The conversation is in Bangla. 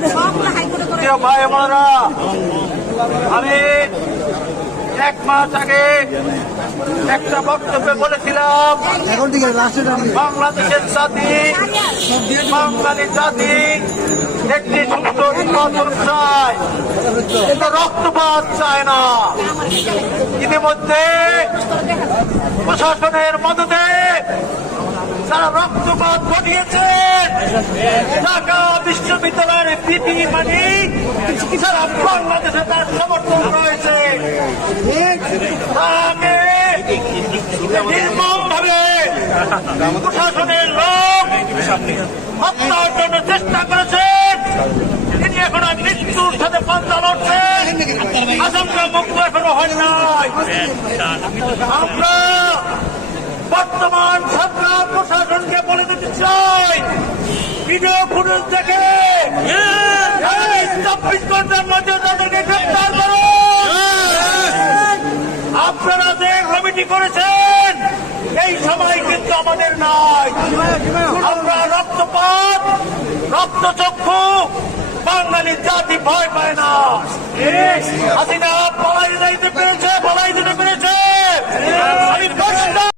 প্রিয় ভাই বোনেরা, আমি 1 মাস আগে একটা বক্তব্যে বলেছিলাম বাংলাদেশের জাতি, বাঙালি জাতি একটি সুন্দর নির্বাচন চায়, কিন্তু রক্তপাত চায় না। ইতিমধ্যে প্রশাসনের মদতে তারা রক্তপাত ঘটিয়েছে। ঢাকা বিশ্ববিদ্যালয়ের পিপি মানি সারা বাংলাদেশে তার সমর্থন রয়েছে। তাকে নির্মমভাবে প্রশাসনের লোক হত্যার জন্য চেষ্টা করেছেন। তিনি এখন মৃত্যুর সাথে পাঞ্জা লড়ছেন, আশঙ্কা মুক্ত এখনো হয় নাই। আমরা বর্তমান সরকার প্রশাসনকে বলে দিতে চাই, ভিডিও ফুটেজ দেখে 24 ঘন্টার মধ্যে তাদেরকে গ্রেপ্তার করুন। আপনারা যে কমিটি করেছেন এই সময় কিন্তু আমাদের নাই। আমরা রক্তপাত, রক্তচক্ষু বাঙালি জাতি ভয় পায় না। হাসিনা পালাই যাইতে পেরেছে,